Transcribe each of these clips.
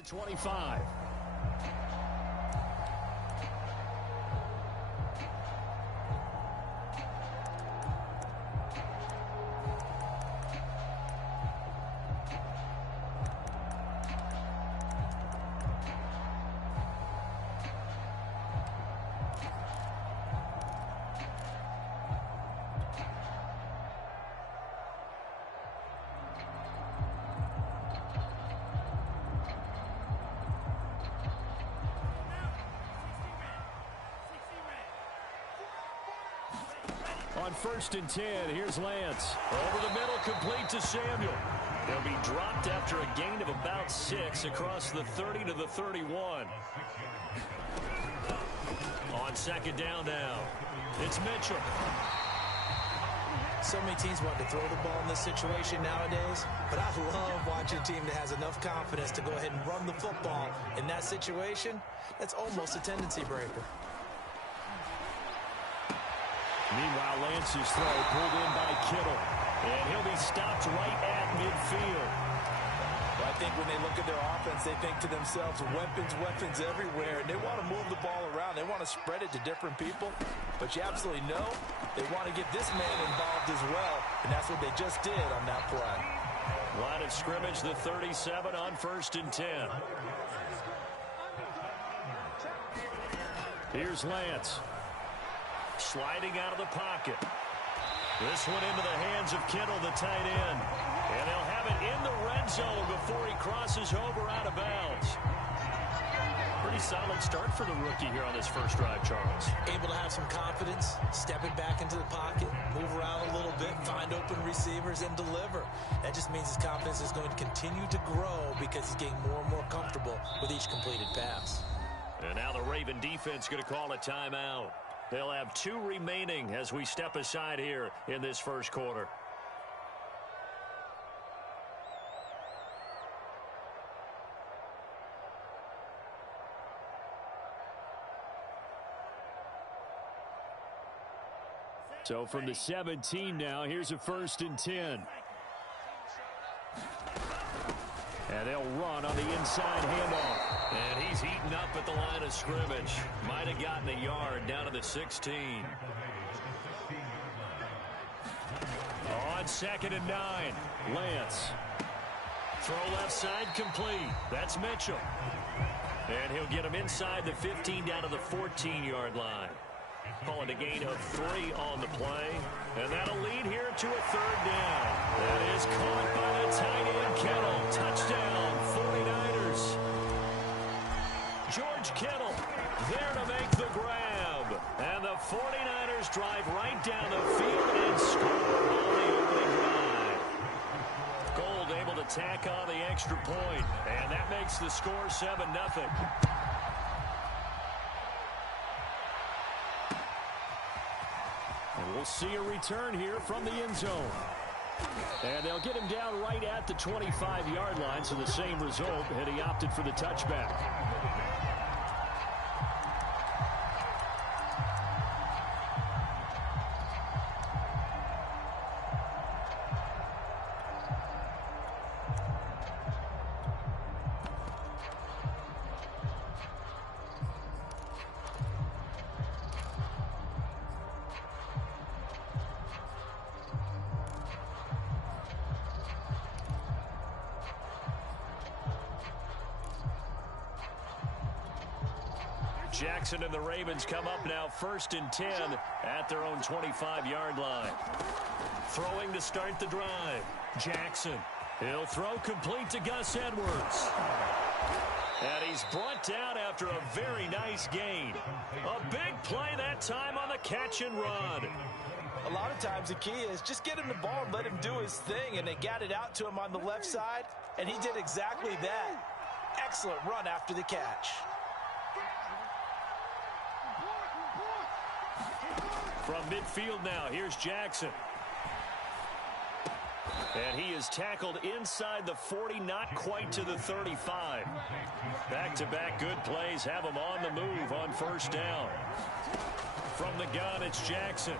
the 25. On 1st and 10, here's Lance. Over the middle, complete to Samuel. They'll be dropped after a gain of about 6 across the 30 to the 31. On 2nd down now, it's Mitchell. So many teams want to throw the ball in this situation nowadays, but I love watching a team that has enough confidence to go ahead and run the football. In that situation, that's almost a tendency breaker. Meanwhile, Lance's throw pulled in by Kittle, and he'll be stopped right at midfield. Well, I think when they look at their offense, they think to themselves, weapons everywhere, and they want to move the ball around. They want to spread it to different people, but you absolutely know they want to get this man involved as well, and that's what they just did on that play. Line of scrimmage, the 37 on 1st and 10. Here's Lance. Sliding out of the pocket. This one into the hands of Kittle, the tight end. And they'll have it in the red zone before he crosses over out of bounds. Pretty solid start for the rookie here on this first drive, Charles. Able to have some confidence, stepping back into the pocket, move around a little bit, find open receivers, and deliver. That just means his confidence is going to continue to grow because he's getting more and more comfortable with each completed pass. And now the Raven defense going to call a timeout. They'll have 2 remaining as we step aside here in this first quarter. So from the 17 now, here's a 1st and 10. And they'll run on the inside handoff. And he's heating up at the line of scrimmage. Might have gotten a yard down to the 16. On 2nd and 9, Lance. Throw left side complete. That's Mitchell. And he'll get him inside the 15 down to the 14-yard line. Calling a gain of 3 on the play. And that'll lead here to a 3rd down. That is caught by the tight end, Kittle. Touchdown, 49ers. George Kittle there to make the grab. And the 49ers drive right down the field and score on the opening drive. Gold able to tack on the extra point. And that makes the score 7-0. And we'll see a return here from the end zone. And they'll get him down right at the 25-yard line, so the same result, and he opted for the touchback. Jackson and the Ravens come up now 1st and 10 at their own 25-yard line. Throwing to start the drive. Jackson. He'll throw complete to Gus Edwards. And he's brought down after a very nice gain. A big play that time on the catch and run. A lot of times the key is just get him the ball and let him do his thing, and they got it out to him on the left side, and he did exactly that. Excellent run after the catch. From midfield now, here's Jackson. And he is tackled inside the 40, not quite to the 35. Back-to-back good plays have him on the move on 1st down. From the gun, it's Jackson.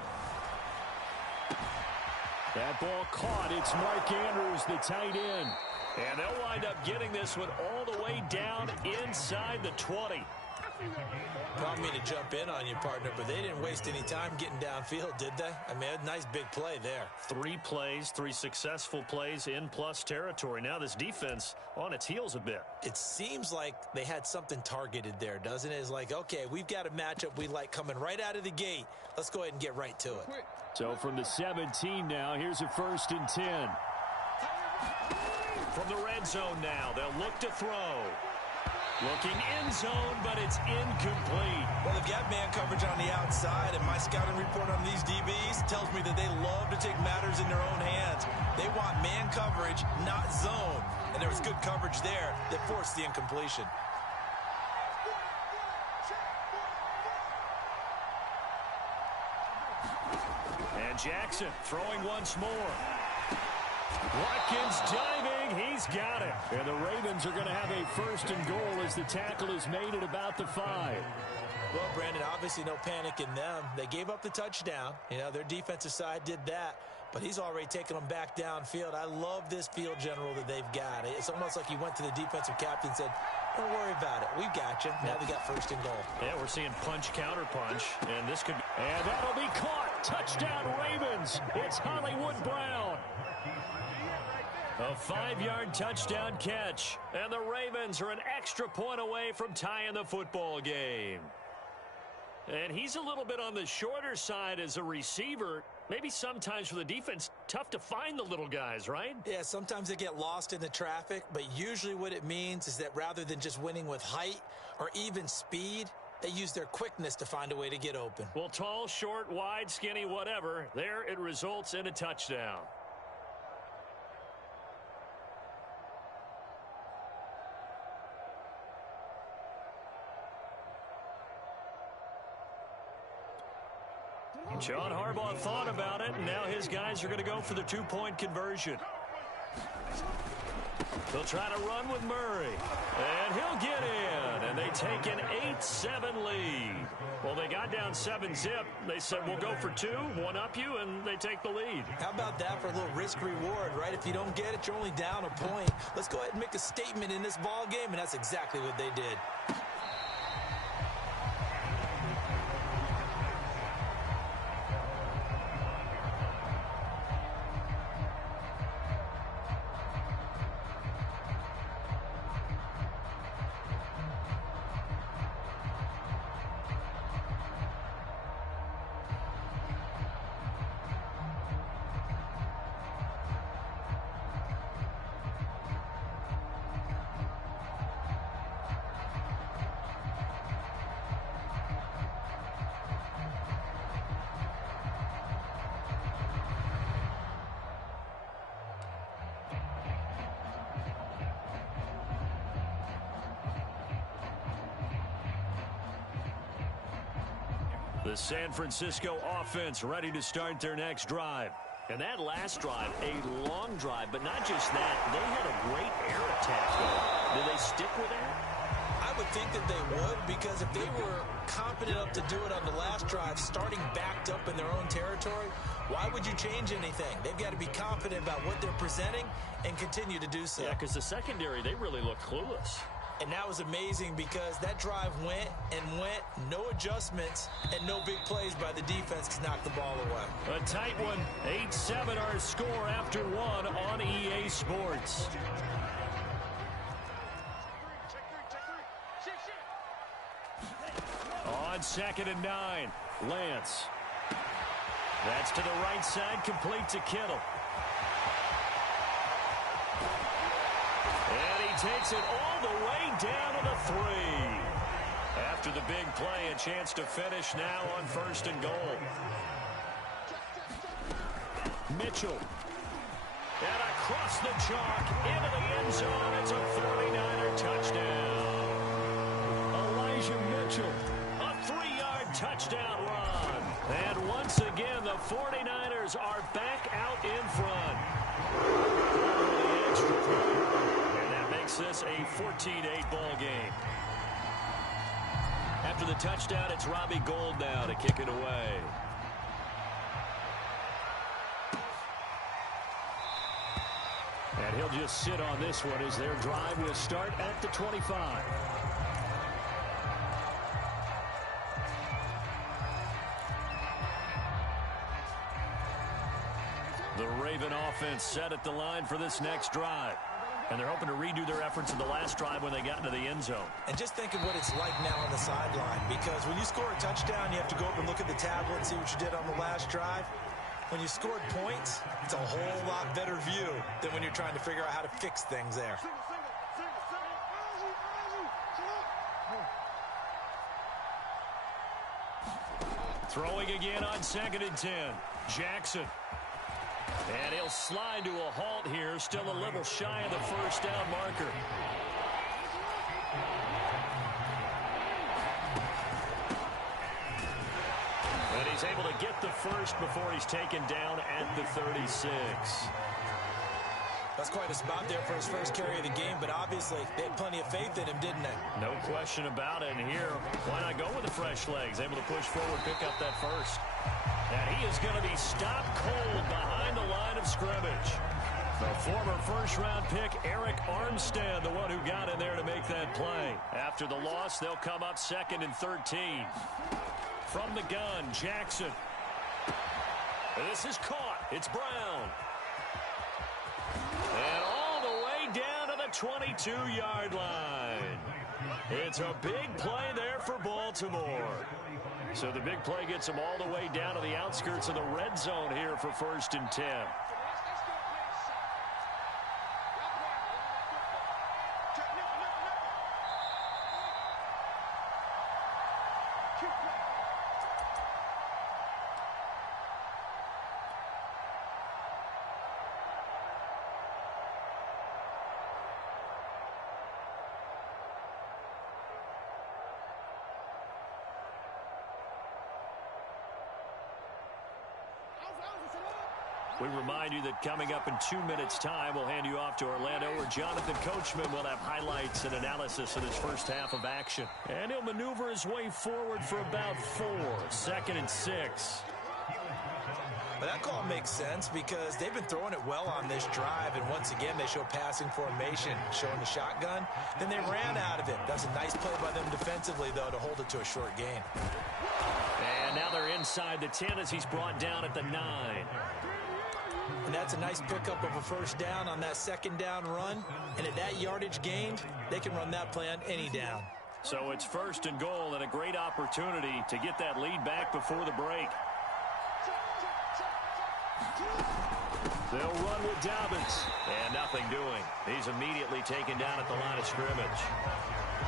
That ball caught. It's Mark Andrews, the tight end. And they'll wind up getting this one all the way down inside the 20. Probably me to jump in on you, partner, but they didn't waste any time getting downfield, did they? I mean, a nice big play there. 3 plays, 3 successful plays in plus territory. Now this defense on its heels a bit. It seems like they had something targeted there, doesn't it? It's like, okay, we've got a matchup we like coming right out of the gate. Let's go ahead and get right to it. So from the 17 now, here's a 1st and 10. From the red zone now, they'll look to throw. Looking in zone, but it's incomplete. Well, they've got man coverage on the outside, and my scouting report on these DBs tells me that they love to take matters in their own hands. They want man coverage, not zone. And there was good coverage there that forced the incompletion. And Jackson throwing once more. Watkins diving. He's got it. And the Ravens are going to have a 1st and goal as the tackle is made at about the 5. Well, Brandon, obviously no panic in them. They gave up the touchdown. You know, their defensive side did that. But he's already taken them back downfield. I love this field general that they've got. It's almost like he went to the defensive captain and said, don't worry about it. We've got you. Now they got 1st and goal. Yeah, we're seeing punch, counter punch. And this could be... And that'll be caught. Touchdown, Ravens. It's Hollywood Brown. A 5-yard touchdown catch. And the Ravens are an extra point away from tying the football game. And he's a little bit on the shorter side as a receiver. Maybe sometimes for the defense, tough to find the little guys, right? Yeah, sometimes they get lost in the traffic, but usually what it means is that rather than just winning with height or even speed, they use their quickness to find a way to get open. Well, tall, short, wide, skinny, whatever, there it results in a touchdown. John Harbaugh thought about it, and now his guys are going to go for the 2-point conversion. They'll try to run with Murray, and he'll get in, and they take an 8-7 lead. Well, they got down 7-zip. They said, we'll go for 2, one up you, and they take the lead. How about that for a little risk-reward, right? If you don't get it, you're only down a point. Let's go ahead and make a statement in this ball game, and that's exactly what they did. The San Francisco offense ready to start their next drive. And that last drive, a long drive, but not just that. They had a great air attack going. Do they stick with that? I would think that they would, because if they were confident enough to do it on the last drive, starting backed up in their own territory, why would you change anything? They've got to be confident about what they're presenting and continue to do so. Yeah, because the secondary, they really look clueless. And that was amazing because that drive went and went, no adjustments, and no big plays by the defense to knock the ball away. A tight one, 8-7 our score after 1 on EA Sports. On 2nd and 9, Lance. That's to the right side, complete to Kittle. And he takes it all the way down to the 3. After the big play, a chance to finish now on 1st and goal. Mitchell. And across the chalk into the end zone. It's a 49er touchdown. Elijah Mitchell, a 3-yard touchdown run. And once again, the 49ers are back out in front. And that makes this a 14-8 ball game. After the touchdown, it's Robbie Gould now to kick it away. And he'll just sit on this one as their drive will start at the 25. The Raven offense set at the line for this next drive. And they're hoping to redo their efforts in the last drive when they got into the end zone. And just think of what it's like now on the sideline, because when you score a touchdown, you have to go up and look at the tablet and see what you did on the last drive. When you scored points, it's a whole lot better view than when you're trying to figure out how to fix things there. Throwing again on 2nd and 10. Jackson. And he'll slide to a halt here, still a little shy of the first down marker. And he's able to get the first before he's taken down at the 36. That's quite a spot there for his first carry of the game, but obviously they had plenty of faith in him, didn't they? No question about it. And here, why not go with the fresh legs? Able to push forward, pick up that first. And he is going to be stopped cold behind the line of scrimmage. The former first-round pick, Eric Armstead, the one who got in there to make that play. After the loss, they'll come up 2nd and 13. From the gun, Jackson. This is caught. It's Brown. And all the way down to the 22-yard line. It's a big play there for Baltimore. So the big play gets them all the way down to the outskirts of the red zone here for 1st and 10. We remind you that coming up in 2 minutes' time, we'll hand you off to Orlando, where Jonathan Coachman will have highlights and analysis of his first half of action. And he'll maneuver his way forward for about 4. 2nd and 6. But that call makes sense because they've been throwing it well on this drive, and once again they show passing formation, showing the shotgun. Then they ran out of it. That's a nice play by them defensively, though, to hold it to a short gain. And now they're inside the 10 as he's brought down at the 9. And that's a nice pickup of a first down on that 2nd down run. And at that yardage gained, they can run that play on any down. So it's 1st and goal and a great opportunity to get that lead back before the break. They'll run with Dobbins. And nothing doing. He's immediately taken down at the line of scrimmage.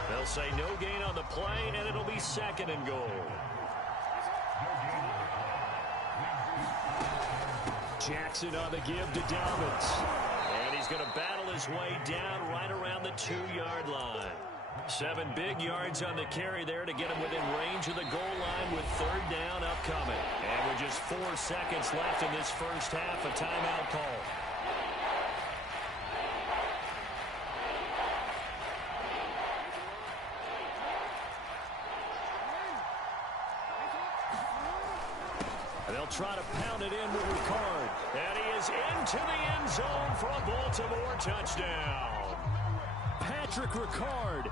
They'll say no gain on the play, and it'll be 2nd and goal. Jackson on the give to Dobbins. And he's going to battle his way down right around the 2-yard line. 7 big yards on the carry there to get him within range of the goal line with 3rd down upcoming. And with just 4 seconds left in this first half, a timeout call. They'll try to pound it in with Ricard. And he is into the end zone for a Baltimore touchdown. Patrick Ricard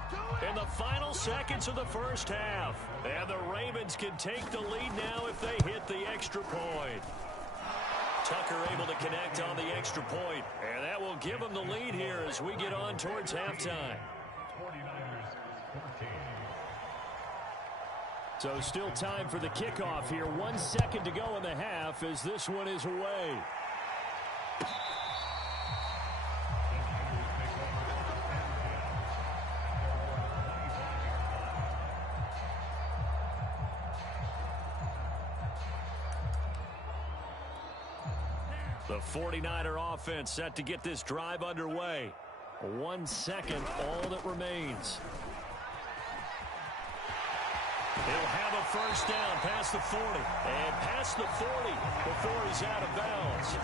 in the final seconds of the first half. And the Ravens can take the lead now if they hit the extra point. Tucker able to connect on the extra point. And that will give them the lead here as we get on towards halftime. So still time for the kickoff here. 1 second to go in the half as this one is away. The 49er offense set to get this drive underway. 1 second, all that remains. He'll have a first down past the 40. And past the 40 before he's out of bounds.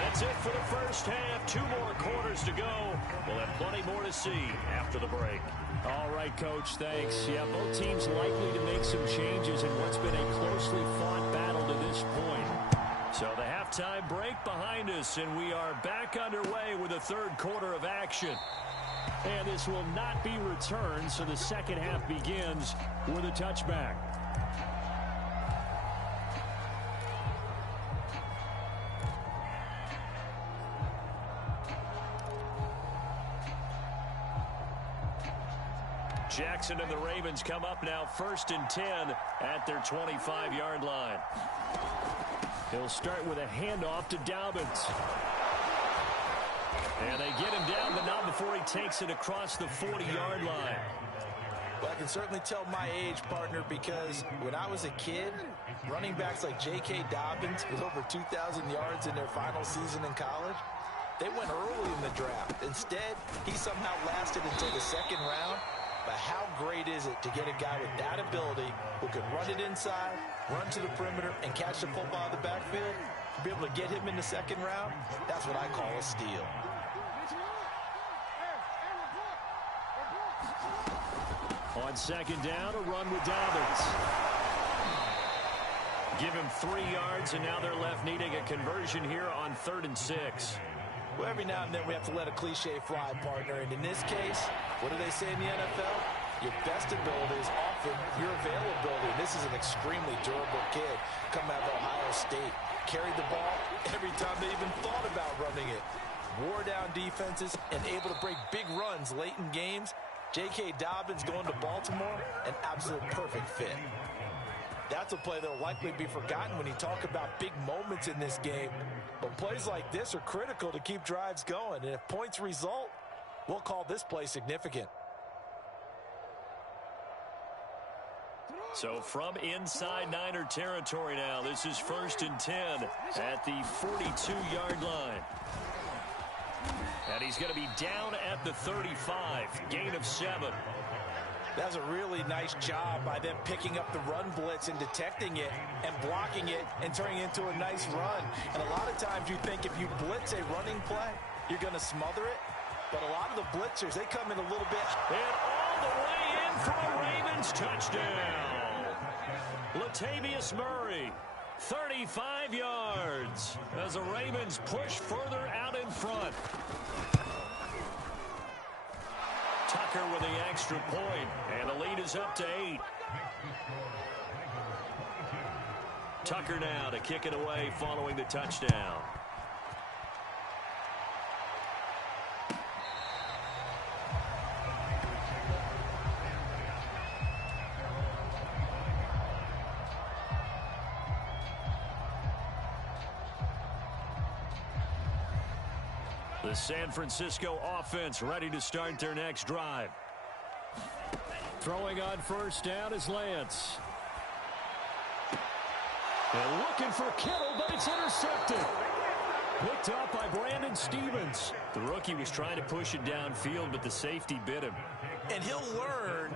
That's it for the first half. 2 more quarters to go. We'll have plenty more to see after the break. All right, Coach, thanks. Yeah, both teams likely to make some changes in what's been a closely fought battle to this point. So the halftime break behind us, and we are back underway with the third quarter of action. And this will not be returned, so the second half begins with a touchback. Jackson and the Ravens come up now 1st and 10 at their 25-yard line. He'll start with a handoff to Dobbins. And they get him down, but not before he takes it across the 40-yard line. Well, I can certainly tell my age, partner, because when I was a kid, running backs like J.K. Dobbins with over 2,000 yards in their final season in college, they went early in the draft. Instead, he somehow lasted until the second round. But how great is it to get a guy with that ability who can run it inside, run to the perimeter, and catch the football out of the backfield? To be able to get him in the second round, that's what I call a steal. On second down, a run with Dobbins. Give him 3 yards, and now they're left needing a conversion here on 3rd and 6. Well, every now and then we have to let a cliche fly, partner. And in this case, what do they say in the NFL? Your best ability is often your availability. And this is an extremely durable kid coming out of Ohio State. Carried the ball every time they even thought about running it. Wore down defenses and able to break big runs late in games. J.K. Dobbins going to Baltimore, an absolute perfect fit. That's a play that will likely be forgotten when you talk about big moments in this game. But plays like this are critical to keep drives going. And if points result, we'll call this play significant. So from inside Niner territory now, this is 1st and 10 at the 42-yard line. And he's going to be down at the 35, gain of 7. That's a really nice job by them picking up the run blitz and detecting it and blocking it and turning it into a nice run. And a lot of times you think if you blitz a running play, you're going to smother it. But a lot of the blitzers, they come in a little bit. And all the way in for a Ravens touchdown. Latavius Murray, 35 yards as the Ravens push further out in front. Tucker with the extra point, and the lead is up to 8. Tucker now to kick it away following the touchdown. The San Francisco offense ready to start their next drive. Throwing on 1st down is Lance. And looking for Kittle, but it's intercepted. Picked up by Brandon Stevens. The rookie was trying to push it downfield, but the safety bit him. And he'll learn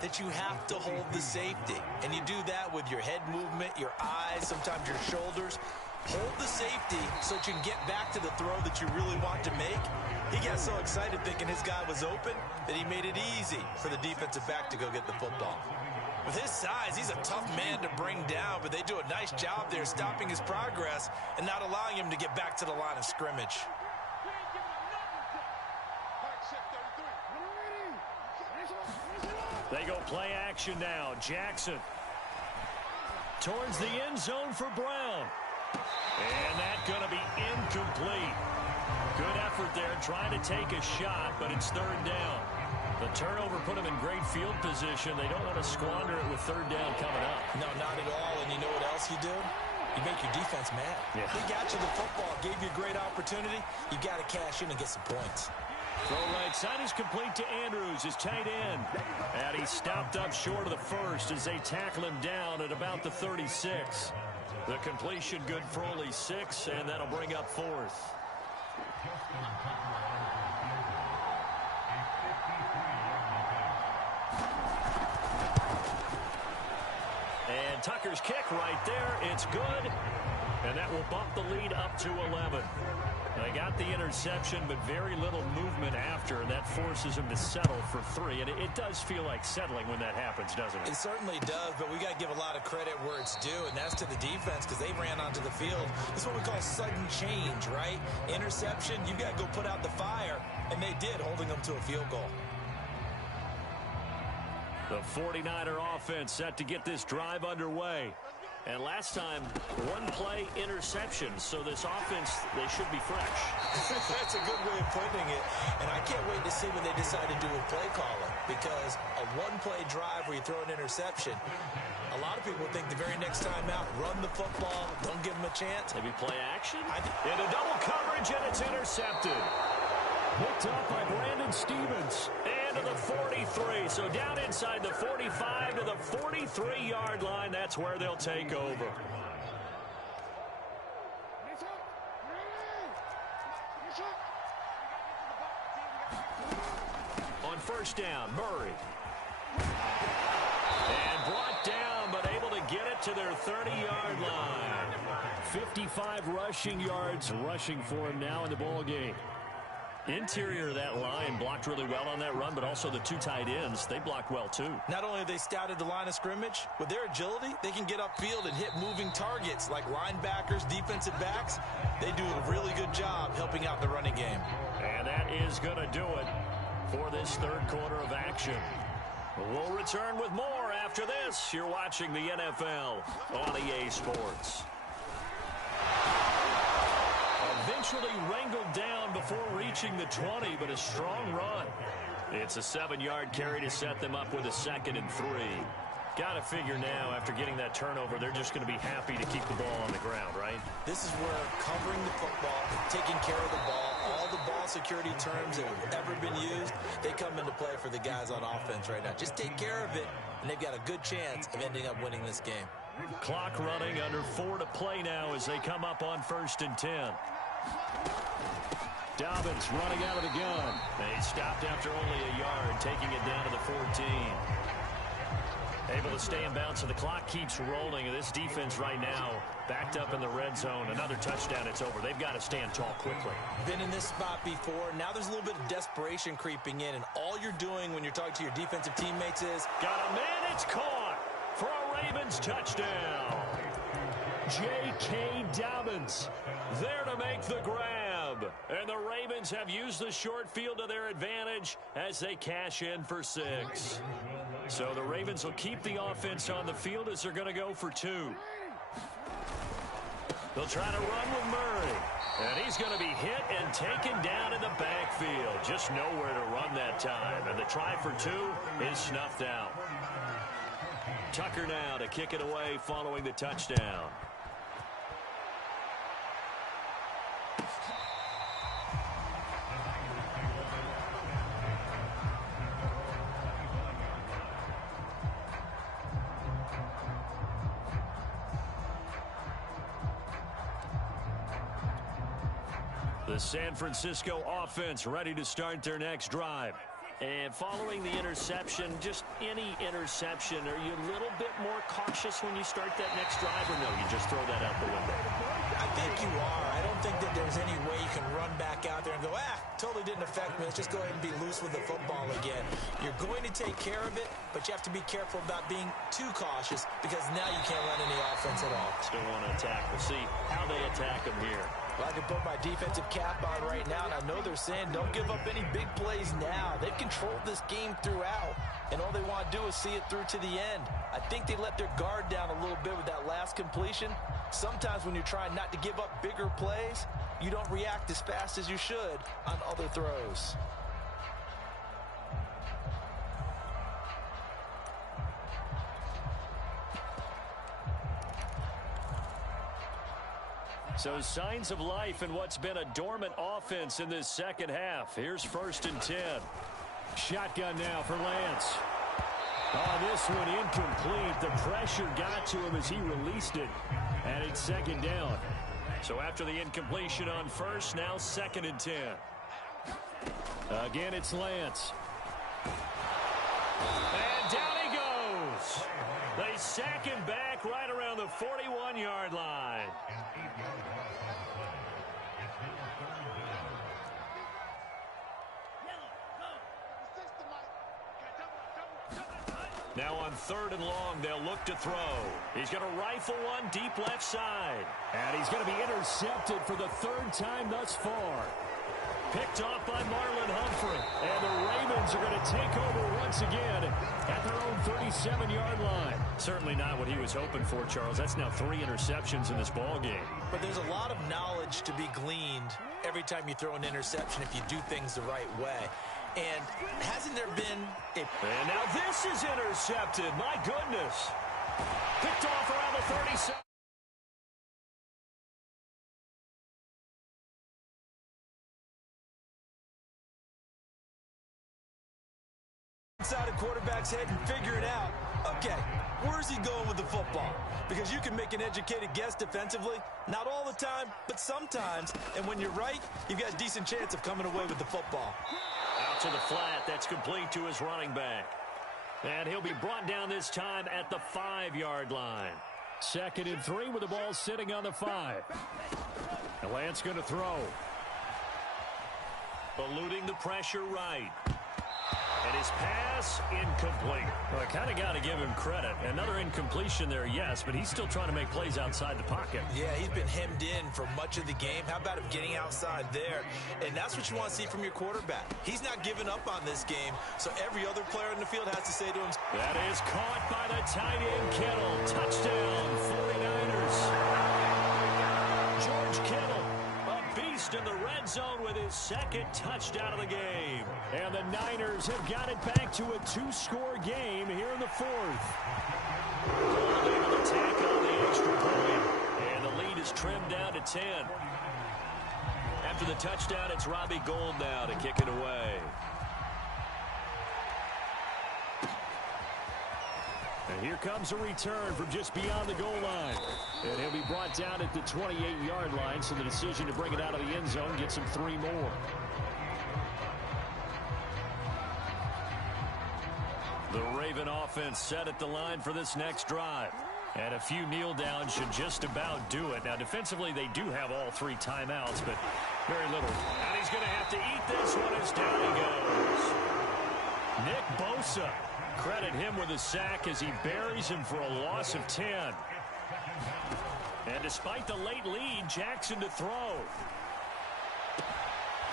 that you have to hold the safety. And you do that with your head movement, your eyes, sometimes your shoulders. Hold the safety so that you can get back to the throw that you really want to make. He got so excited thinking his guy was open that he made it easy for the defensive back to go get the football. With his size, he's a tough man to bring down, but they do a nice job there stopping his progress and not allowing him to get back to the line of scrimmage. They go play action now. Jackson towards the end zone for Brown. And that's going to be incomplete. Good effort there trying to take a shot, but it's 3rd down. The turnover put them in great field position. They don't want to squander it with 3rd down coming up. No, not at all. And you know what else you do? You make your defense mad. Yeah. They got you the football, gave you a great opportunity. You got to cash in and get some points. Throw right side is complete to Andrews, his tight end. And he stopped up short of the 1st as they tackle him down at about the 36. The completion good for only 6, and that'll bring up 4th. And Tucker's kick right there. It's good. And that That will bump the lead up to 11. They got the interception, but very little movement after, and that forces them to settle for 3. And it does feel like settling when that happens, doesn't it? It certainly does, but we got to give a lot of credit where it's due, and that's to the defense because they ran onto the field. This is what we call sudden change, right? Interception, you got to go put out the fire, and they did, holding them to a field goal. The 49er offense set to get this drive underway. And last time, one-play interception. So this offense, they should be fresh. That's a good way of putting it. And I can't wait to see what they decide to do with play calling. Because a one-play drive where you throw an interception, a lot of people think the very next time out, run the football, don't give them a chance. Maybe play action? Into double coverage, and it's intercepted. Picked up by Brandon Stevens. And to the 43. So down inside the 45 to the 43-yard line. That's where they'll take over. On first down, Murray. And brought down, but able to get it to their 30-yard line. 55 rushing yards rushing for him now in the ball game. Interior of that line blocked really well on that run, but also the 2 tight ends, they blocked well too. Not only have they scouted the line of scrimmage, with their agility, they can get upfield and hit moving targets like linebackers, defensive backs. They do a really good job helping out the running game. And that is going to do it for this third quarter of action. We'll return with more after this. You're watching the NFL on EA Sports. Eventually wrangled down before reaching the 20, but a strong run. It's a 7-yard carry to set them up with a 2nd and 3. Got to figure now, after getting that turnover, they're just going to be happy to keep the ball on the ground, right? This is where covering the football, taking care of the ball, all the ball security terms that have ever been used, they come into play for the guys on offense right now. Just take care of it, and they've got a good chance of ending up winning this game. Clock running, under 4 to play now as they come up on 1st and 10. Dobbins running out of the gun. They stopped after only a yard, taking it down to the 14. Able to stay in bounds, so the clock keeps rolling. And this defense right now backed up in the red zone. Another touchdown, it's over. They've got to stand tall quickly. Been in this spot before. Now there's a little bit of desperation creeping in, and all you're doing when you're talking to your defensive teammates is... Got a man, it's caught for a Ravens touchdown. J.K. Dobbins there to make the grab. And the Ravens have used the short field to their advantage as they cash in for 6. So the Ravens will keep the offense on the field as they're going to go for 2. They'll try to run with Murray. And he's going to be hit and taken down in the backfield. Just nowhere to run that time. And the try for 2 is snuffed out. Tucker now to kick it away following the touchdown. The San Francisco offense ready to start their next drive. And following the interception, just any interception, are you a little bit more cautious when you start that next drive, or no, you just throw that out the window? I think you are. I don't think that there's any way you can run back out there and go, totally didn't affect me. Let's just go ahead and be loose with the football again. You're going to take care of it, but you have to be careful about being too cautious because now you can't run any offense at all. Still want to attack. We'll see how they attack them here. Well, I can put my defensive cap on right now, and I know they're saying don't give up any big plays now. They've controlled this game throughout, and all they want to do is see it through to the end. I think they let their guard down a little bit with that last completion. Sometimes when you're trying not to give up bigger plays, you don't react as fast as you should on other throws. So signs of life in what's been a dormant offense in this second half. Here's 1st and 10. Shotgun now for Lance. Oh, this one incomplete. The pressure got to him as he released it. And it's 2nd down. So after the incompletion on 1st, now 2nd and 10. Again, it's Lance. And down he goes. They sack him back right around the 41-yard line. Now on 3rd and long, they'll look to throw. He's going to rifle one deep left side. And he's going to be intercepted for the 3rd time thus far. Picked off by Marlon Humphrey. And the Ravens are going to take over once again at their own 37-yard line. Certainly not what he was hoping for, Charles. That's now 3 interceptions in this ball game. But there's a lot of knowledge to be gleaned every time you throw an interception if you do things the right way. And hasn't there been a... And now this is intercepted. My goodness. Picked off around the 37. Inside a quarterback's head and figuring out, okay, where's he going with the football? Because you can make an educated guess defensively, not all the time, but sometimes. And when you're right, you've got a decent chance of coming away with the football. Out to the flat. That's complete to his running back. And he'll be brought down this time at the 5-yard line. 2nd and 3 with the ball sitting on the 5. And Lance going to throw. Eluding the pressure right. And his pass incomplete. Well, I kind of got to give him credit. Another incompletion there, yes, but he's still trying to make plays outside the pocket. Yeah, he's been hemmed in for much of the game. How about him getting outside there? And that's what you want to see from your quarterback. He's not giving up on this game, so every other player in the field has to say to him. That is caught by the tight end, Kittle. Touchdown, 49ers. George Kittle, a beast in the red zone with his 2nd touchdown of the game. And the Niners have got it back to a 2-score game here in the 4th. Able to tack on the extra point. And the lead is trimmed down to 10. After the touchdown, it's Robbie Gould now to kick it away. And here comes a return from just beyond the goal line. And he'll be brought down at the 28-yard line, so the decision to bring it out of the end zone gets him 3 more. The Raven offense set at the line for this next drive. And a few kneel downs should just about do it. Now, defensively, they do have all 3 timeouts, but very little. And he's going to have to eat this one as down he goes. Nick Bosa. Credit him with a sack as he buries him for a loss of 10. And despite the late lead, Jackson to throw.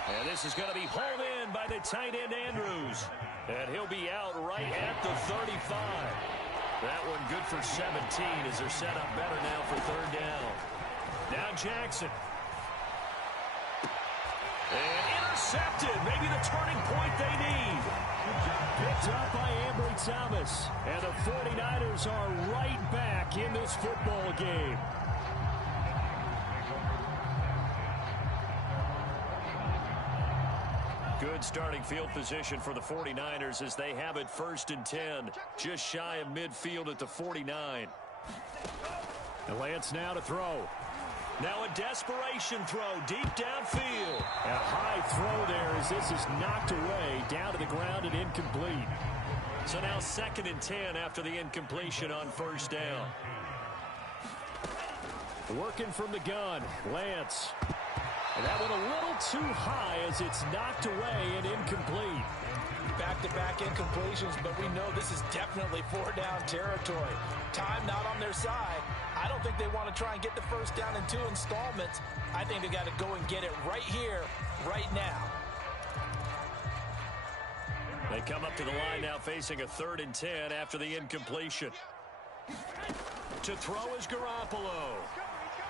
And this is going to be hauled in by the tight end, Andrews. And he'll be out right at the 35. That one good for 17 as they're set up better now for 3rd down. Now Jackson. And intercepted. Maybe the turning point they need. Picked up by Ambry Thomas. And the 49ers are right back in this football game. Good starting field position for the 49ers as they have it 1st and 10. Just shy of midfield at the 49. And Lance now to throw. Now a desperation throw deep downfield. A high throw there as this is knocked away down to the ground and incomplete. So now 2nd and 10 after the incompletion on 1st down. Working from the gun, Lance. And that one a little too high as it's knocked away and incomplete. Back-to-back incompletions, but we know this is definitely 4-down territory. Time not on their side. I don't think they want to try and get the 1st down in 2 installments. I think they got to go and get it right here, right now. They come up to the line now facing a 3rd and 10 after the incompletion. To throw is Garoppolo.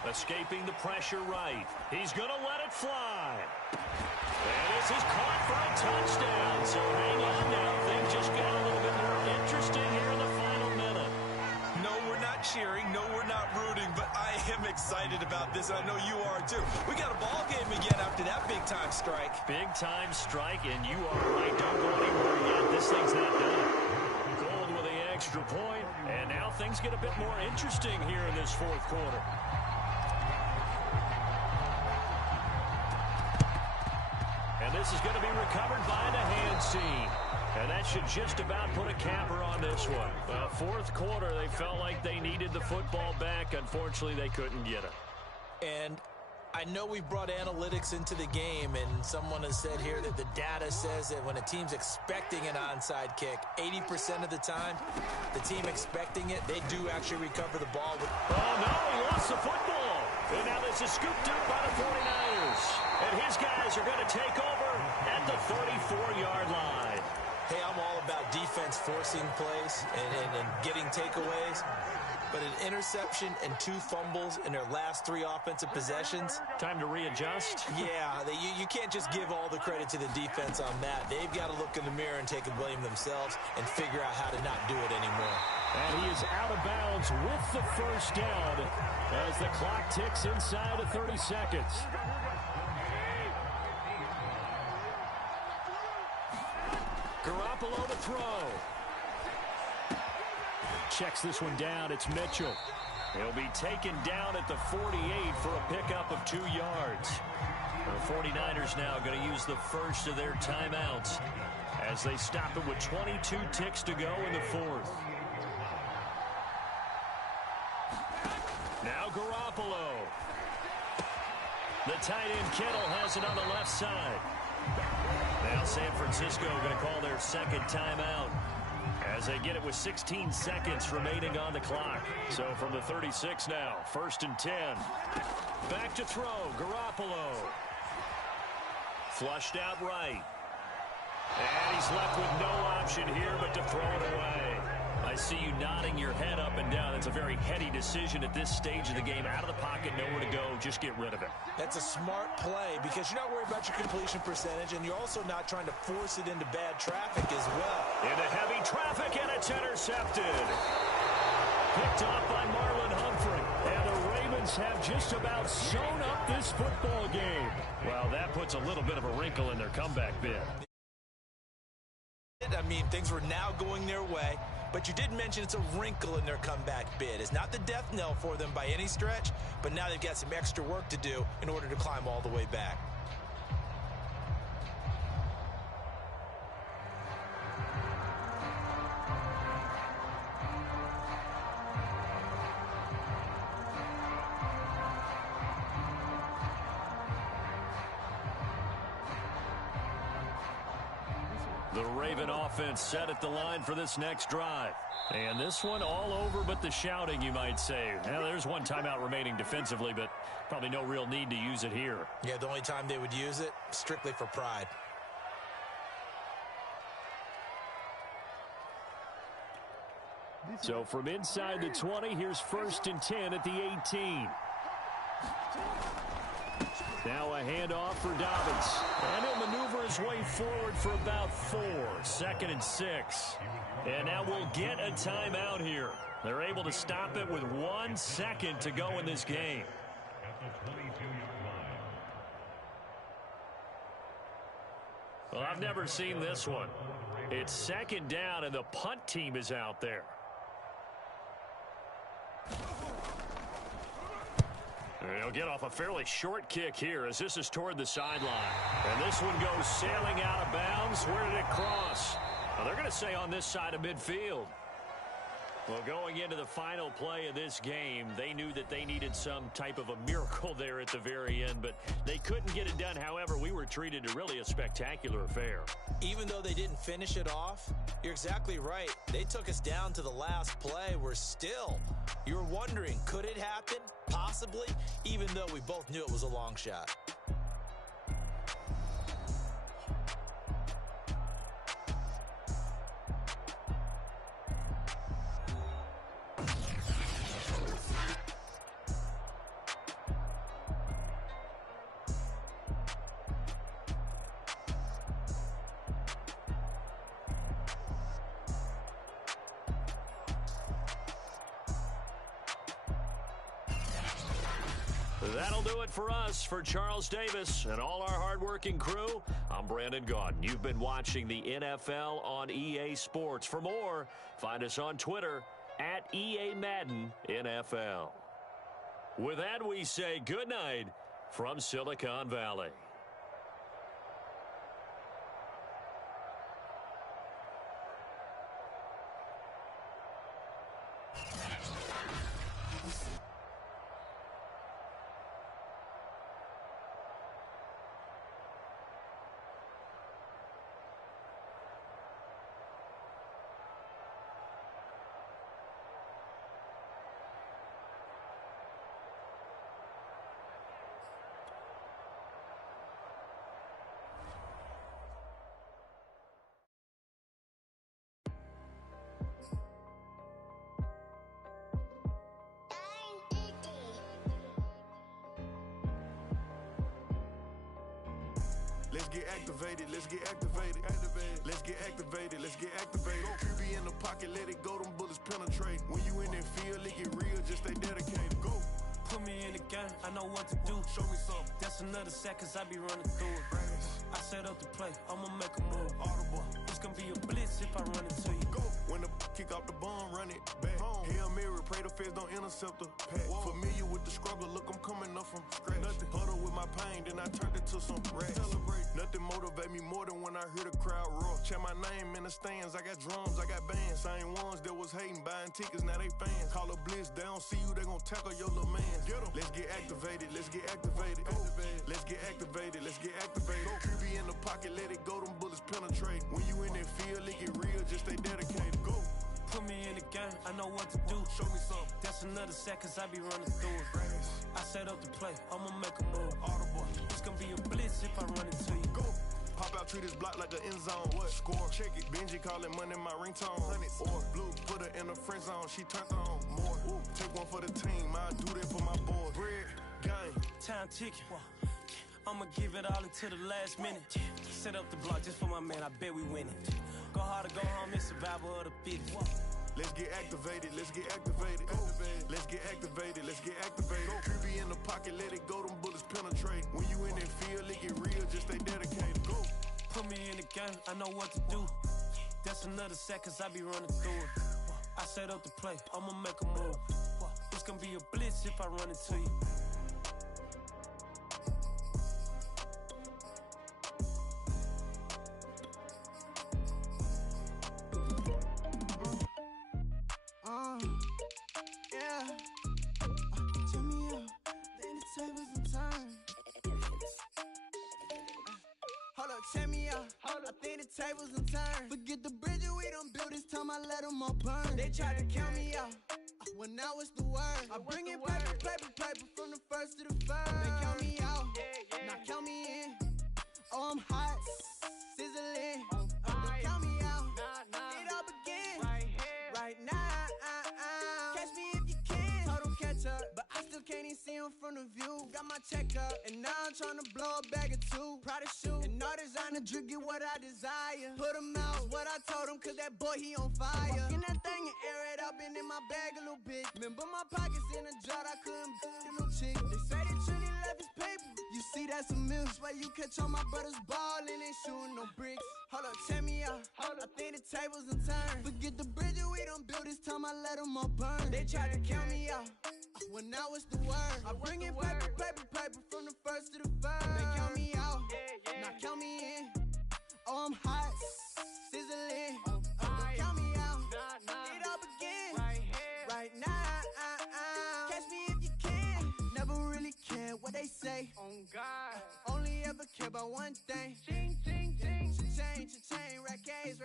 Escaping the pressure right. He's going to let it fly. And this is caught for a touchdown. So hang on now. Things just got a little bit more interesting here in the final minute. No, we're not cheering. No, we're not rooting. But I am excited about this. I know you are too. We got a ball game again after that big-time strike. Big-time strike, and you are right. Don't go anywhere yet. This thing's not done. Gold with the extra point. And now things get a bit more interesting here in this 4th quarter. And this is going to be recovered by the hands team. And that should just about put a capper on this one. 4th quarter, they felt like they needed the football back. Unfortunately, they couldn't get it. And I know we've brought analytics into the game, and someone has said here that the data says that when a team's expecting an onside kick, 80% of the time, the team expecting it, they do actually recover the ball. Oh, no, he lost the football. And now this is scooped up by the 49ers. And his guys are going to take over at the 34-yard line. Hey, I'm all about defense forcing plays and getting takeaways. But an interception and 2 fumbles in their last 3 offensive possessions. Time to readjust? Yeah, you can't just give all the credit to the defense on that. They've got to look in the mirror and take a blame themselves and figure out how to not do it anymore. And he is out of bounds with the first down as the clock ticks inside of 30 seconds. Garoppolo to throw. Checks this one down. It's Mitchell. He'll be taken down at the 48 for a pickup of 2 yards. The 49ers now going to use the first of their timeouts as they stop it with 22 ticks to go in the 4th. Now Garoppolo. The tight end Kittle has it on the left side. Now San Francisco going to call their second timeout as they get it with 16 seconds remaining on the clock. So from the 36 now, 1st and 10. Back to throw, Garoppolo. Flushed out right. And he's left with no option here but to throw it away. I see you nodding your head up and down. That's a very heady decision at this stage of the game. Out of the pocket, nowhere to go. Just get rid of it. That's a smart play because you're not worried about your completion percentage, and you're also not trying to force it into bad traffic as well. Into heavy traffic, and it's intercepted. Picked off by Marlon Humphrey. And the Ravens have just about sewn up this football game. Well, that puts a little bit of a wrinkle in their comeback bid. I mean, things were now going their way, but you did mention it's a wrinkle in their comeback bid. It's not the death knell for them by any stretch, but now they've got some extra work to do in order to climb all the way back. The Raven offense set at the line for this next drive. And this one all over but the shouting, you might say. Now, there's one timeout remaining defensively, but probably no real need to use it here. Yeah, the only time they would use it, strictly for pride. So from inside the 20, here's 1st and 10 at the 18. Now a handoff for Dobbins. And he'll maneuver his way forward for about 4. 2nd and 6. And now we'll get a timeout here. They're able to stop it with 1 second to go in this game. Well, I've never seen this one. It's 2nd down, and the punt team is out there. He'll get off a fairly short kick here as this is toward the sideline. And this one goes sailing out of bounds. Where did it cross? Well, they're going to say on this side of midfield. Well, going into the final play of this game, they knew that they needed some type of a miracle there at the very end, but they couldn't get it done. However, we were treated to really a spectacular affair. Even though they didn't finish it off, you're exactly right. They took us down to the last play. We're still, you were wondering, could it happen? Possibly, even though we both knew it was a long shot. That'll do it for us. For Charles Davis and all our hardworking crew, I'm Brandon Gaudin. You've been watching the NFL on EA Sports. For more, find us on Twitter at EA Madden NFL. With that, we say good night from Silicon Valley. Let's get activated, let's get activated. Let's get activated, let's get activated. QB in the pocket, let it go, them bullets penetrate. When you in that field, it get real, just stay dedicated. Go. Put me in the game, I know what to do. Show me something. That's another sack, cause I be running through it. I set up the play, I'ma make a move. Audible. It's gonna be a blitz if I run into you. Go. When the kick off the bomb, run it back. Hail Mary, pray the feds don't intercept the pack. Familiar with the struggle, look, I'm coming up from scratch. Nothing. Huddle with my pain, then I turned it to some rats. Celebrate. Nothing motivate me more than when I hear the crowd roar. Check my name in the stands, I got drums, I got bands. Same ones that was hating, buying tickets, now they fans. Call a blitz, they don't see you, they gon' tackle your little man. Get 'em. Let's get activated, let's get activated. Go. Let's get activated, let's get activated. QB in the pocket, let it go, them bullets penetrate. When you in that field, it get real, just stay dedicated. Go. Put me in the game, I know what to do. Show me something. That's another sack, cause I be running through it. I set up the play, I'ma make a move. Audible. It's gonna be a blitz if I run into you. Go. Pop out, treat this block like an end zone. What? Score, check it. Benji calling money my ringtone. Or blue, put her in the friend zone. She turned on more. Ooh. Take one for the team. I do that for my boy. Bread, game. Time ticking. I'ma give it all until the last minute. Set up the block just for my man, I bet we win it. Go hard or go home, it's survival of the fittest. Let's get activated, let's get activated. Go. Let's get activated, let's get activated. QB in the pocket, let it go, them bullets penetrate. When you in that field, it get real, just stay dedicated. Go. Put me in the game, I know what to do. That's another sack, cause I be running through it. I set up the play, I'ma make a move. It's gonna be a blitz if I run into you. Yeah. Check me out, then the tables and turn. Hold up, check me out. I think the tables and turn. Forget the bridges we done built, this time I let them all burn. They try to count me out, when now it's the word. I bring it paper from the first to the third. They count me out, now count me in. Oh, I'm hot, sizzling. Don't count me out, it all begin right now. Catch me if you can. Told them catch up, but I still can't even see them from the view. Got my check up, and now I'm trying to blow a bag or two. Proud of shoe, and all designer drip, get what I desire. Put him out, what I told him, cause that boy, he on fire. Walking that thing and air it up, been in my bag a little bit. Remember my pockets in a jar, I couldn't a little chick. They say that Trinity left his paper. You see, that's a miss. Why you catch all my brothers ballin', ain't shooting no bricks. Hold up, check me out. I think the tables and turn. Forget the bridges we done built, this time I let them all burn. They try to count me out, when now it's the word. I bring it paper from the first to the third. They count me out, now count me in. Oh, I'm hot, sizzling. Don't count me out, it all begin right now. Catch me if you can. Never really care what they say. On God, only ever care about one thing. Ching, ching, ching. Cha-ching, rack-A's.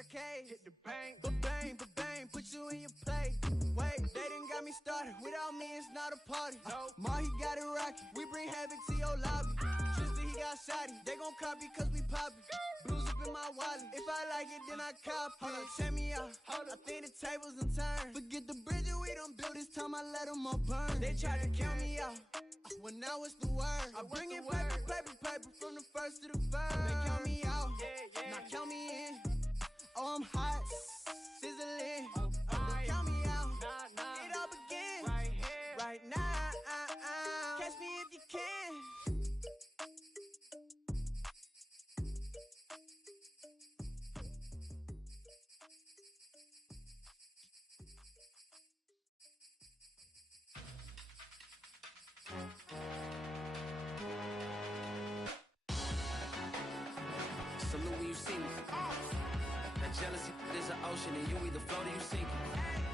Hit the bank, ba-bang, put you in your play. Wait, they done got me started. Without me, it's not a party. Ma, he got it rockin'. We bring havoc to your lobby. Tristan, he got shotty. They gon' copy cause we poppin'. Blues up in my wallet. If I like it, then I cop it. Hold up, check me out. I think the tables and turn. Forget the bridges we done built, this time I let them all burn. They try to count me out, when now it's the word. I bring it paper from the first to the third. They count me out, now count me in. Oh, I'm hot, sizzling. Don't count me out, it all begin right now. Catch me if you can. Salute when you see me. That jealousy is an ocean and you either float or you sink.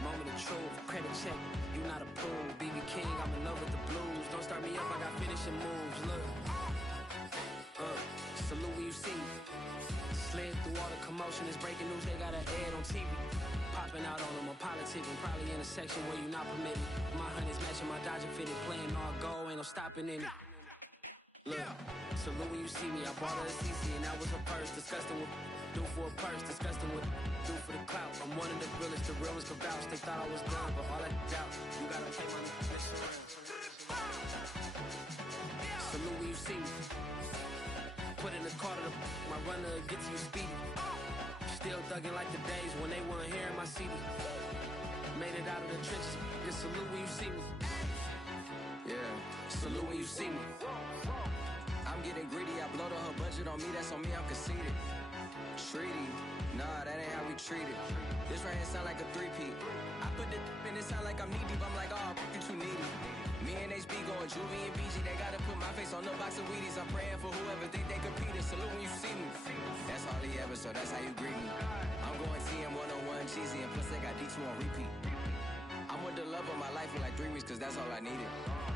Moment of truth, credit check, you not approved. BB King, I'm in love with the blues. Don't start me up, I got finishing moves. Look, salute when you see me. Slid through all the commotion, it's breaking news, they got an ad on TV. Popping out on them, I'm politicking, probably in a section where you not permitted. My honey's matching my Dodger fitted, playing all go, ain't no stopping in it. Look, salute when you see me, I bought her a CC and that was her purse. Disgusting with do for a purse, disgusting with do for the clout. I'm one of the realest, the realest could vouch. They thought I was done, but all that doubt, you gotta pay my next around. Salute when you see me. put in the car to my runner, get to you speedy. Still thugging like the days when they weren't here in my CD. Made it out of the trenches, just salute when you see me. Yeah, salute when you see me. I'm getting greedy, I blow the whole budget on me, that's on me, I'm conceited. Treaty, nah, that ain't how we treat it. This right here sound like a three-peat. I put the in it sound like I'm knee-deep, I'm like, oh, you too needy. Me and HB going Juvie and BG, they gotta put my face on the box of Wheaties. I'm praying for whoever think they competed. Salute when you see me. That's all he ever, so that's how you greet me. I'm going TM 101 cheesy, and plus they got D2 on repeat. I'm with the love of my life for like 3 weeks, cause that's all I needed.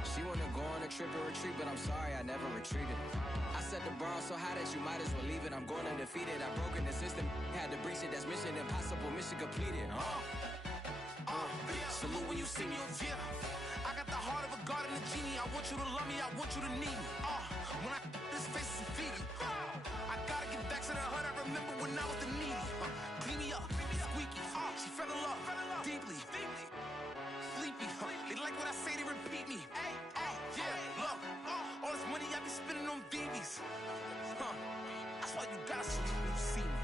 She wanna go on a trip and retreat, but I'm sorry, I never retreated. I set the bar so high that you might as well leave it. I'm going undefeated, I've broken the system, had to breach it. That's mission impossible, mission completed. Salute when you see me, yeah. I got the heart of a god and a genie. I want you to love me, I want you to need me. When I this face is Fiji. I gotta get back to the hood. I remember when I was the needy. Clean me up, squeaky. She fell in love deeply. Sleepy. They like what I say, they repeat me. Yeah, look. All this money I be spending on BBs. That's why you gotta salute when you see me.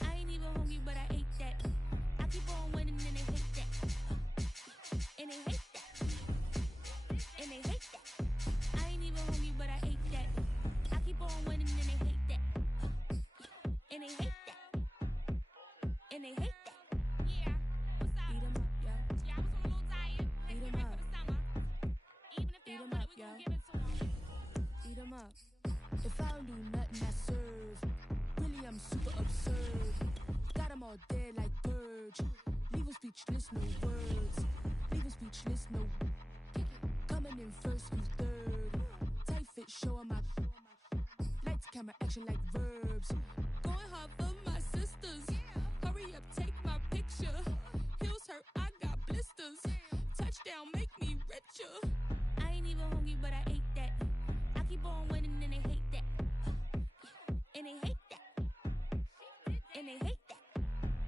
I ain't even hungry, but I ate that. I keep on winning and they hate that. And they hate that. And they hate that. I ain't even hungry, but I ate that. I keep on winning and they hate that. And they hate that. And they hate that. Yeah, what's up? Eat 'em up, yo. Yeah, I was on a little diet. Eat 'em Ready up. for the summer. Even if they Eat don't 'em want up, it, we yo. gon' give it to them. Eat 'em up. If I don't do nothing, I serve. Really, I'm super absurd. Got 'em all dead like birds. Leave 'em speechless, no words. Leave 'em speechless, no. Coming in first, you third. Tight fit, show 'em my. Lights, camera, action like verbs. Going hard for my sisters. Hurry up, take my picture. Heels hurt, I got blisters. Touchdown, make me richer. I ain't even hungry, but I ate that. I keep on winning and they hate that. And they hate that. And they hate that.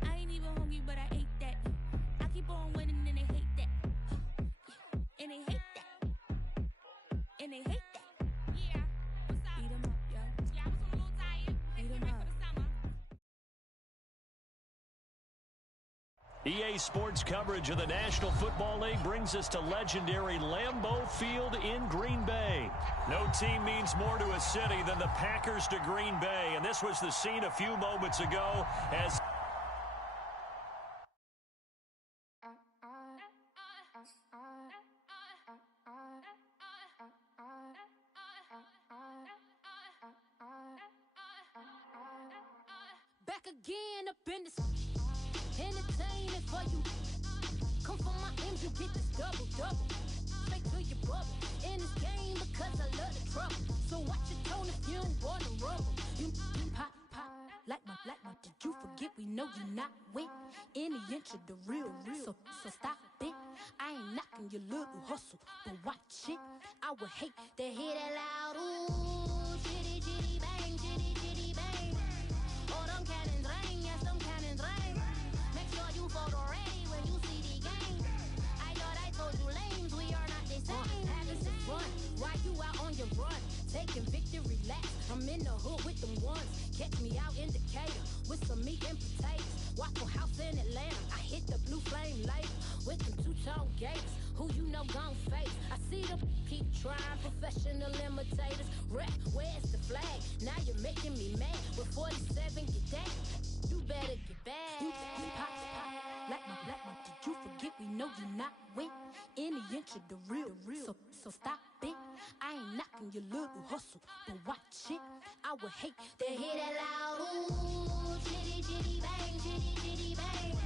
I ain't even hungry, but I ate that. I keep on winning and they hate that. And they hate that. And they hate that. Yeah, what's up? Eat 'em up, yo. Yeah, I was on a little diet. Eat 'em Ready up. for the summer. EA Sports coverage of the National Football League brings us to legendary Lambeau Field in Green Bay. No team means more to a city than the Packers to Green Bay, and this was the scene a few moments ago as Back again up in this entertaining for you. Come for my M's, you get this double. Straight to your bubble. In this game because I love the trouble. So watch your tone if you don't wanna rumble. You pop, like my. Did you forget we know you not with any inch of the real. So stop it. I ain't knocking your little hustle, but watch it. I would hate to hear that loud ooh, chitty chitty bang, chitty chitty bang. Oh, them cannons ring, yes, them cannons ring. Make sure you photo ready when you see the game. I thought I told you lames, we are not the same. Having some fun, while you out on your run. Taking victory laps, I'm in the hood with them ones. Catch me out in Decatur with some meat and potatoes. Waffle House in Atlanta, I hit the blue flame later with them two-tone gators. Who you know gon' face? I see them keep trying, professional imitators. Rep, where's the flag? Now you're making me mad. With 47, get that. You better get back. You pop, like my. Did you forget we know you not with any inch of the real. So stop it. I ain't knocking your little hustle, but watch it. I would hate to hear that loud ooh, chitty chitty bang, chitty chitty bang.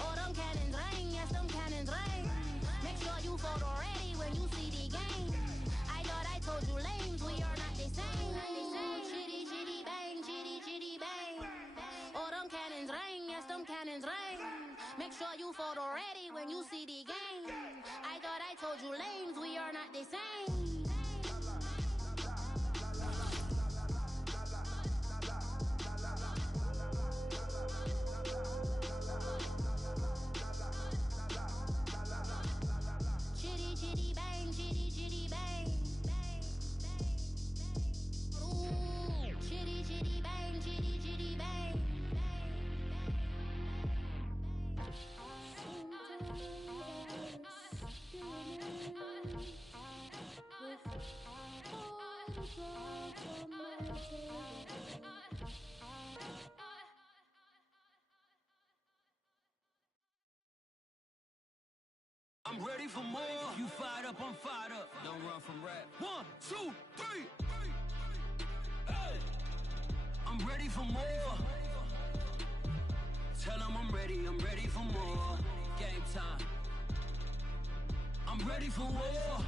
Oh, them cannons ring, yes, them cannons ring. Make sure you photo ready when you see the game. I thought I told you lames, we are not the same. Chitty chitty bang, chitty chitty bang. Oh, them cannons ring, yes, them cannons ring. Make sure you photo ready when you see the game. I thought I told you lames, we are not the same. I'm ready for more. You fired up, I'm fired up. Don't run from rap. 1, 2, 3. Hey. I'm ready for more. Tell them I'm ready for more. Game time. I'm ready for war.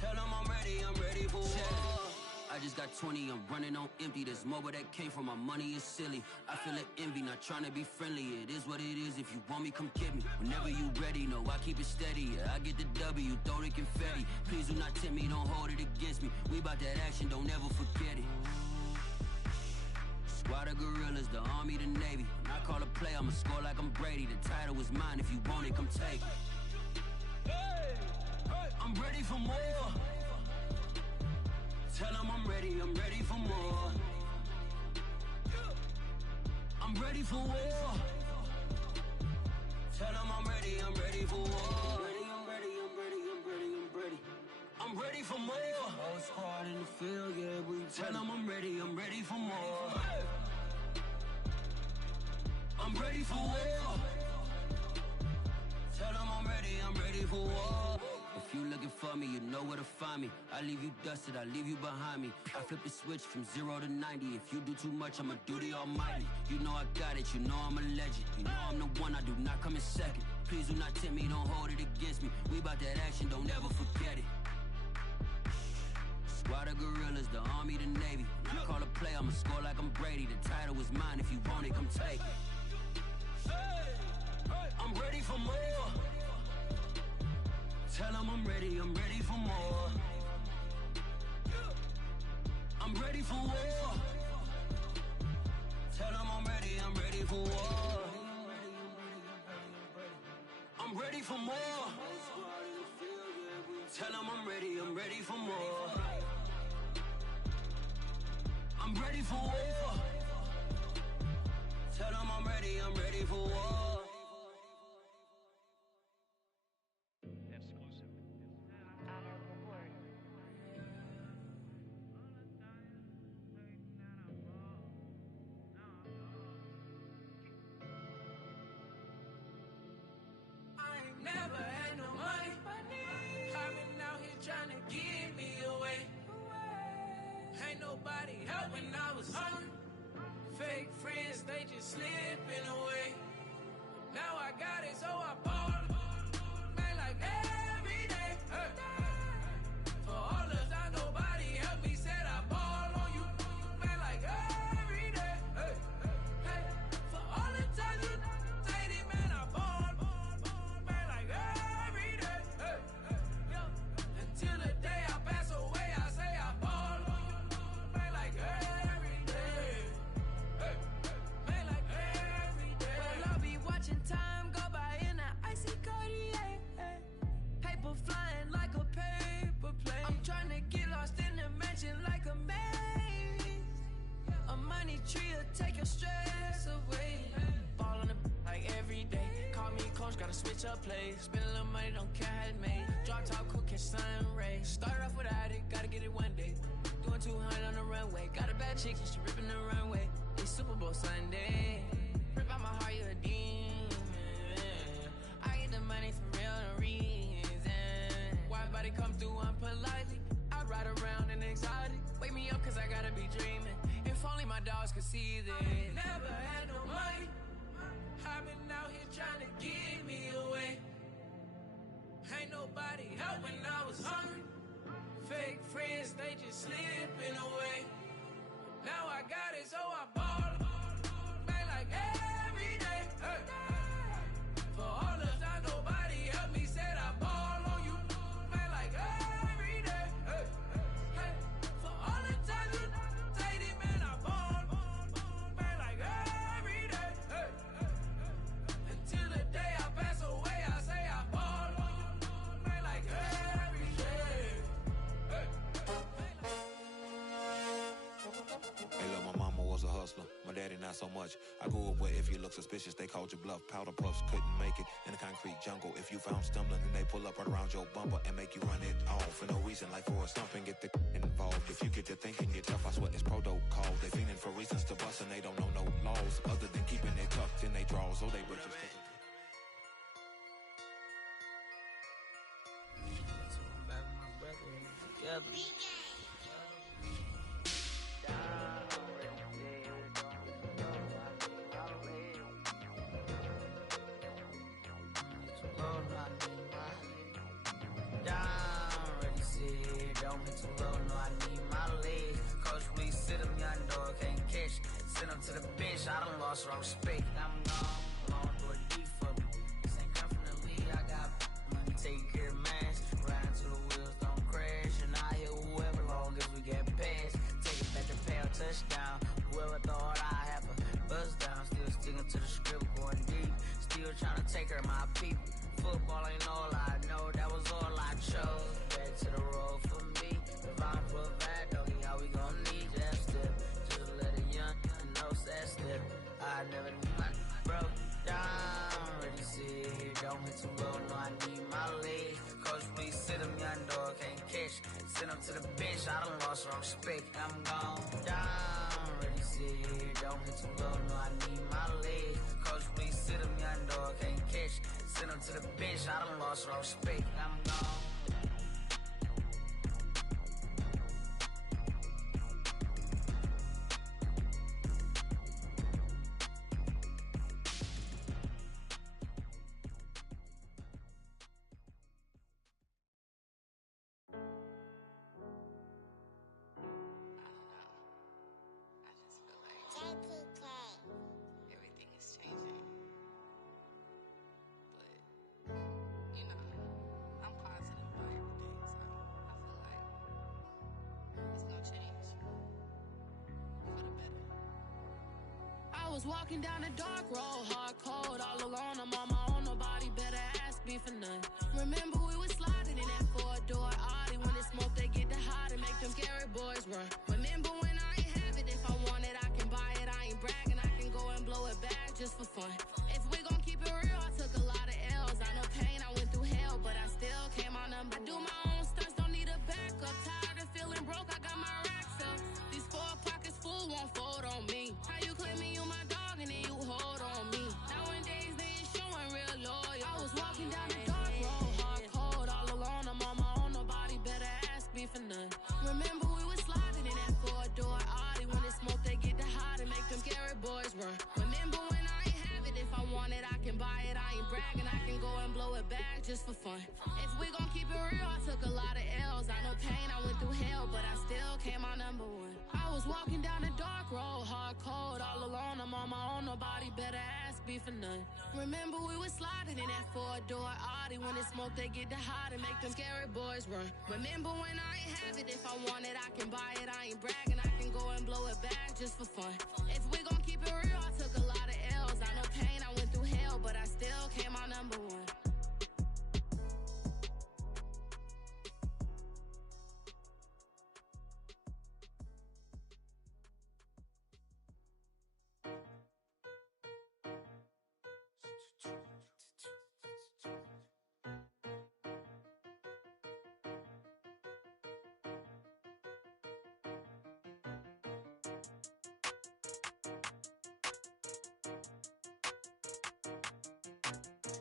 Tell them I'm ready for war. I just got 20, I'm running on empty. This mobile that came from my money is silly. I feel it envy, not trying to be friendly. It is what it is, if you want me, come get me. Whenever you ready, no, I keep it steady. Yeah, I get the W, throw the confetti. Please do not tempt me, don't hold it against me. We about that action, don't ever forget it. Squad of gorillas, the army, the navy. When I call a play, I'ma score like I'm Brady. The title is mine, if you want it, come take it. Hey, I'm ready for more. Tell them I'm ready for more. I'm ready for war. Tell them I'm ready for war. I'm ready for more. Whole squad in the field, yeah, we tell them I'm ready for more. I'm ready for war. Tell them I'm ready for war. If you looking for me, you know where to find me. I leave you dusted, I leave you behind me. I flip the switch from 0 to 90. If you do too much, I'ma do the almighty. You know I got it, you know I'm a legend. You know I'm the one, I do not come in second. Please do not tempt me, don't hold it against me. We about that action, don't ever forget it. Squad of gorillas, the army, the navy. When I call a play, I'ma score like I'm Brady. The title is mine, if you want it, come take it. I'm ready for more. Tell them I'm ready for more. I'm ready for war. Tell them I'm ready for war. I'm ready for more. Tell them I'm ready for more. I'm ready for war. Tell them I'm ready for war. Never had no money. I've been out here trying to give me away. Ain't nobody help when I was hungry. Fake friends, they just slipping away. Now I got it, so I ball. Man, like every day. Hey. For all the time nobody helped me, said I ball on you. Man, like every day. Hey. Hey. For all the time you dated, man, I ball. Until the day I pass away, I say I ball on you, man, like every day. Hey, man, like every day. Well, I'll be watching time go by in an icy Cartier. Paper flying like a paper plane. I'm trying to get lost in the mansion like a maze. A money tree will take your stress away. Ball on the like every day. Call me coach, gotta switch up plays. Spend a little money, don't care how it made. Drop top, cool, catch sun rays. Start off without it, gotta get it one day. Doing 200 on the runway. Got a bad chick, she ripping the runway. It's Super Bowl Sunday. Rip out my heart, you a demon. I get the money for real, no reason. Why everybody come through unpolitely? I ride around in exotic. Wake me up, cause I gotta be dreaming. If only my dogs could see this. Never had no money. I've been out here trying to give me away. Ain't nobody help when I was hungry. Fake friends, they just slipping away. Now I got it, so I ball. Man, like every day. Hey. For all the time nobody helped me, said I ball on you. Man, like every day. Hey. Hey. For all the time you dated, man, I ball. Man, like every day. Hey. Until the day I pass away, I say I ball on you, man, like every day. Hey. Hey, look, my mama was a hustler. My daddy not so much. I grew up where if you look suspicious, they called you bluff. Powder puffs couldn't make it in a concrete jungle. If you found stumbling, then they pull up right around your bumper and make you run it off for no reason, like for a stumping. Get the involved. If you get to thinking you're tough, I swear it's protocol. They fiending for reasons to bust and they don't know no laws other than keeping it tucked in they draws. So they butchers take it. Send him to the bench, I done lost all respect. I'm gone through a deep for me. This ain't come from the league, I got money, take care of mans. Riding till the wheels don't crash. And I hit whoever long as we get past. Take it back to pay a touchdown. Whoever thought I'd have a bust down. Still sticking to the script, going deep. Still trying to take care of my people. Football ain't all I know, that was all I chose. Back to the road for me. If I'm for that, doggy, how we gon' need that step? Just let a young know that step. I never knew I broke down. Ready, sit here, don't hit too low, no, I need my legs. Coach, please sit him, young dog, can't catch. Send him to the bench, I done lost all respect. I'm gone down. Ready, sit here, don't hit too low, no, I need my legs. Coach, please sit him, young dog, can't catch. Send him to the bench, I done lost all respect. I'm gone. Everything is changing. But, you know, I'm positive about everything, so I feel like it's gonna change for the better. I was walking down a dark road, hard cold, all alone. I'm on my own, nobody better ask me for none. Remember we was sliding in that four-door Audi. When it smoke, they get the hot and make them scary boys run. Remember when I ain't have it, if I want it, I can buy it. I ain't bragging, I can go and blow it back just for fun. If we gon' keep it real, I took a lot of L's. I know pain, I went through hell, but I still came out number. I do my own stunts, don't need a backup. Tired of feeling broke, I got my racks up. These 4 pockets full won't fold on me. How you claiming you my dog and then you hold on me? Nowadays they ain't showing real loyal. I was walking down the dark road, hard cold, all alone. I'm on my own, nobody better ask me for none. Remember we was sliding in that four-door Audi. When it smoke, they get the hot and make them scary boys run. Remember when I ain't have it, if I want it, I can buy it. I ain't bragging, I can go and blow it back just for fun. If we gon' keep it real, I took a lot of L's. I know pain, I went through hell, but I still came out number one. I was walking down the dark road, hard cold, all alone. I'm on my own, nobody better ask me for none. Remember we was sliding in that four-door Audi. When it smoke, they get the hot and make them scary boys run. Remember when I ain't have it, if I want it, I can buy it. I ain't bragging, I can go and blow it back just for fun. If we gon' keep it real, I took a lot of L's. I know pain, I went through hell, but I still came out number one.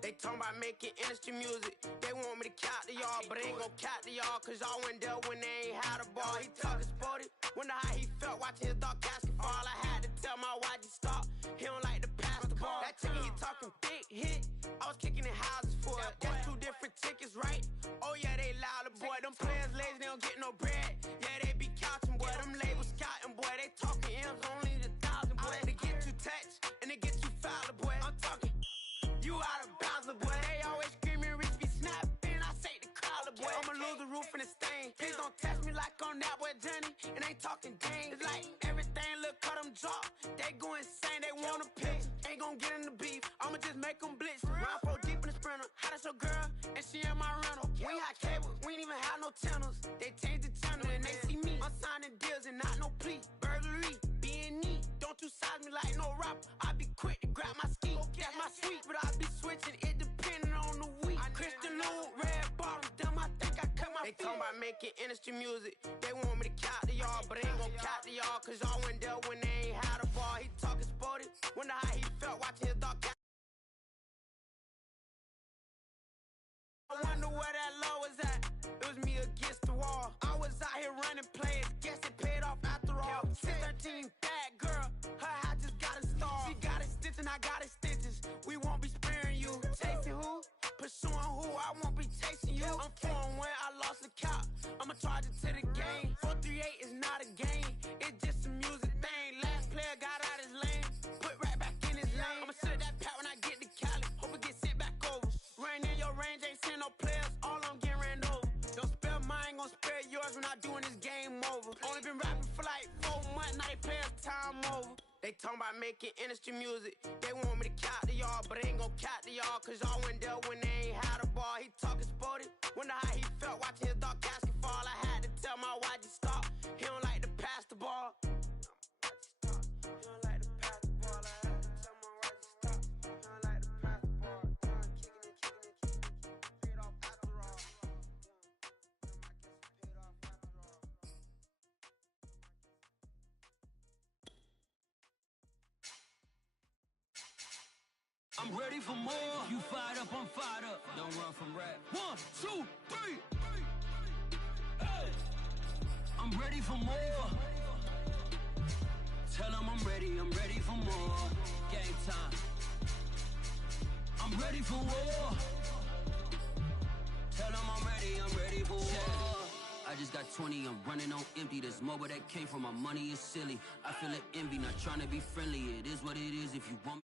They talking about making industry music. They want me to count to y'all, but I ain't gon' count to y'all, cause y'all went there when they ain't had a ball. He talking sporty, wonder how he felt watching his dog casket fall. I had to tell my YG stop, he don't like to pass the ball. That chicken, he talking big hit, I was kicking in houses for it. That's 2 different tickets, right? Oh yeah, they louder, boy. Them players lazy, they don't get no bread. Yeah, they be couching, boy. Them labels scouting, boy. They talking M's, only the 1,000, boy. They get too touched, and they get too foul, boy. I'm talking, you out of bounds, boy. They always screaming, Rich be snapping. I say the collar, boy. I'ma lose the roof in the stain. Please don't test me like on that boy Johnny. And ain't talking game. It's like everything look cut them drop. They go insane, they want a pitch. Ain't gon' get in the beef. I'ma just make them blitz. Round 4 deep in the sprinter. How that's your girl? And she in my rental. We ain't had cables, we ain't even have no channels. They changed the channel and they see me. I'm signing deals and not no plea. Burglary, B&E. Don't you size me like no rapper. I be quick to grab my ski. That's my sweet, but I be switching it depending on the week. Christian Lou, red bottoms, damn, I think I cut my feet. They talking about making industry music. They want me to count to y'all, but I ain't gon' count to y'all, cause y'all went there when they ain't had a ball. He talking sporty. Wonder how he felt watching his dog catch. I wonder where that low was at. It was me against the wall. I was out here running plays. Guess it paid off after all. 613, bad girl. Her hat just got a star. She got a stitch and I got a stitches. We won't be sparing you. Chasing who? Pursuing who? I won't be chasing you. I'm 4-1, I lost the count. I'ma charge it to the game. 438 is not a game. It's just a music thing. Last player got out his lane. Put right back in his lane. I'ma sit that pat when I get to Cali. Hope it get sent back over. Rain in your range, ain't send no players. All I'm getting ran over. Don't spare mine, gon' spare yours when I doing this game over. Only been rapping for like 4 months, now they play us time over. They talking about making industry music. They want me to count to y'all, but I ain't gon' count to y'all, cause y'all went there when they ain't had a ball. He talking sporty. Wonder how he felt watching his dog casket fall. I had to tell my why'd you stop. He don't like to pass the ball. He don't like to pass the ball. I had to tell my why'd you stop. He don't like to pass the ball. Kicking it. Paid off after all. Paid off after all. I'm ready for more. You fired up, I'm fired up. Don't run from rap. 1, 2, 3. Hey. I'm ready for more. Tell them I'm ready for more. Game time. I'm ready for war. Tell them I'm ready for war. I just got 20, I'm running on empty. This mobile that came from my money is silly. I feel it envy, not trying to be friendly. It is what it is if you want.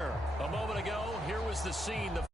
A moment ago, here was the scene. The